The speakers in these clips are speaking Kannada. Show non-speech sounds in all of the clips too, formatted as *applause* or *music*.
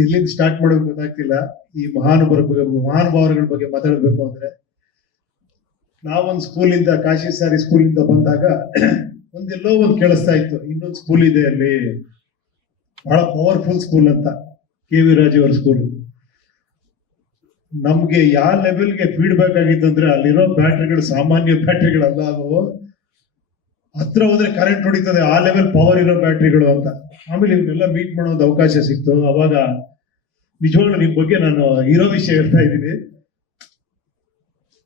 ಎಲ್ಲಿಂದ ಸ್ಟಾರ್ಟ್ ಮಾಡೋದು ಗೊತ್ತಾಗ್ತಿಲ್ಲ. ಈ ಮಹಾನುಭಾವರ ಬಗ್ಗೆ, ಮಹಾನುಭಾವರುಗಳ ಬಗ್ಗೆ ಮಾತಾಡಬೇಕು ಅಂದ್ರೆ, ನಾವೊಂದು ಸ್ಕೂಲಿಂದ ಕಾಶಿ ಸಾರಿ ಸ್ಕೂಲಿಂದ ಬಂದಾಗ *clears throat* ಒಂದೆಲ್ಲೋ ಒಂದು ಕೇಳಿಸ್ತಾ ಇತ್ತು. ಇನ್ನೊಂದು ಸ್ಕೂಲ್ ಇದೆ ಅಲ್ಲಿ. ಬಹಳ ಪವರ್ಫುಲ್ ಸ್ಕೂಲ್ ಅಂತ, ಕೆ ವಿ ರಾಜು ಅವ್ರ ಸ್ಕೂಲ್ ನಮ್ಗೆ ಯಾವ ಲೆವೆಲ್ಗೆ ಫೀಡ್ಬ್ಯಾಕ್ ಆಗಿತ್ತು ಅಂದ್ರೆ, ಅಲ್ಲಿರೋ ಬ್ಯಾಟ್ರಿಗಳು ಸಾಮಾನ್ಯ ಬ್ಯಾಟ್ರಿಗಳಲ್ಲ ಅವು. ಹತ್ರ ಹೋದ್ರೆ ಕರೆಂಟ್ ಹೊಡಿತದೆ, ಆ ಲೆವೆಲ್ ಪವರ್ ಇರೋ ಬ್ಯಾಟ್ರಿಗಳು ಅಂತ. ಆಮೇಲೆ ಇವನ್ನೆಲ್ಲ ಮೀಟ್ ಮಾಡೋ ಒಂದು ಅವಕಾಶ ಸಿಕ್ತು. ಅವಾಗ ನಿಜವಾಗ್ಲೂ ನಿಮ್ ಬಗ್ಗೆ ನಾನು ಇರೋ ವಿಷಯ ಹೇಳ್ತಾ ಇದ್ದೀನಿ.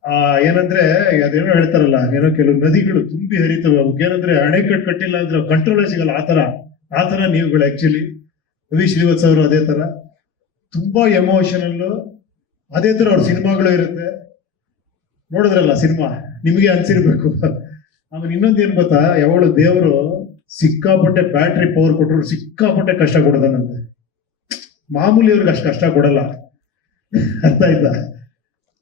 ಆ, ಏನಂದ್ರೆ, ಅದೇನೋ ಹೇಳ್ತಾರಲ್ಲ, ಏನೋ ಕೆಲವು ನದಿಗಳು ತುಂಬಿ ಹರಿತವೆ ಏನಂದ್ರೆ ಅಣೆಕಟ್ಟು ಕಟ್ಟಿಲ್ಲ ಅಂದ್ರೆ ಕಂಟ್ರೋಲೇ ಸಿಗಲ್ಲ ಆತರ ಆತರ ನೀವುಗಳು ಆಕ್ಚುಲಿ ರವಿ ಶ್ರೀವತ್ಸ ಅವರು ಅದೇ ತರ ತುಂಬಾ ಎಮೋಷನಲ್ ಅದೇ ತರ ಅವ್ರ ಸಿನಿಮಾಗಳು ಇರುತ್ತೆ. ನೋಡಿದ್ರಲ್ಲ ಸಿನಿಮಾ? ನಿಮಗೆ ಅನ್ಸಿರ್ಬೇಕು. ಆಮೇಲೆ ಇನ್ನೊಂದು ಏನು ಗೊತ್ತಾ? ಯಾವಾಗಲೂ ದೇವರು ಸಿಕ್ಕಾಪಟ್ಟೆ ಬ್ಯಾಟ್ರಿ ಪವರ್ ಕೊಟ್ಟರು ಸಿಕ್ಕಾಪಟ್ಟೆ ಕಷ್ಟ ಕೊಡೋದನಂತೆ ಮಾಮೂಲಿ ಅವ್ರಿಗೆ ಅಷ್ಟು ಕಷ್ಟ ಕೊಡಲ್ಲ. ಅರ್ಥ ಆಯ್ತಾ?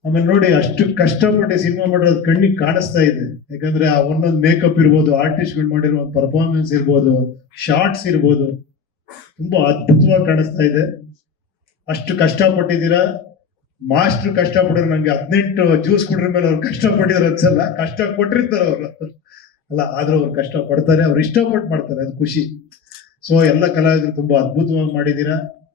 ಆಮೇಲೆ ನೋಡಿ, ಅಷ್ಟು ಕಷ್ಟಪಟ್ಟೆ ಸಿನಿಮಾ ಮಾಡೋದು ಕಣ್ಣಿಗೆ ಕಾಣಿಸ್ತಾ ಇದೆ. ಯಾಕಂದ್ರೆ ಆ ಒಂದೊಂದು ಮೇಕಪ್ ಇರ್ಬೋದು ಆರ್ಟಿಸ್ಟ್ಗಳು ಮಾಡಿರೋ ಪರ್ಫಾರ್ಮೆನ್ಸ್ ಇರ್ಬೋದು ಶಾರ್ಟ್ಸ್ ಇರ್ಬೋದು, ತುಂಬಾ ಅದ್ಭುತವಾಗಿ ಕಾಣಿಸ್ತಾ ಇದೆ. ಅಷ್ಟು ಕಷ್ಟಪಟ್ಟಿದ್ದೀರಾ? ಮಾಸ್ಟರ್ ಕಷ್ಟಪಡೋರು ನಂಗೆ ಹದಿನೆಂಟು ಜ್ಯೂಸ್ ಕುಡ್ರ ಮೇಲೆ ಅವ್ರು ಕಷ್ಟಪಟ್ಟಿದ್ರು ಅನ್ಸಲ್ಲ. ಕಷ್ಟ ಕೊಟ್ಟಿರ್ತಾರೆ ಅವರು. ಅಲ್ಲ, ಆದ್ರೂ ಅವ್ರು ಕಷ್ಟ ಪಡ್ತಾರೆ ಅವ್ರು ಇಷ್ಟಪಟ್ಟು ಮಾಡ್ತಾರೆ. ಅದು ಖುಷಿ. ಸೊ ಎಲ್ಲ ಕಲಾವಿದರು ತುಂಬಾ ಅದ್ಭುತವಾಗಿ ಮಾಡಿದ್ದೀರಾ.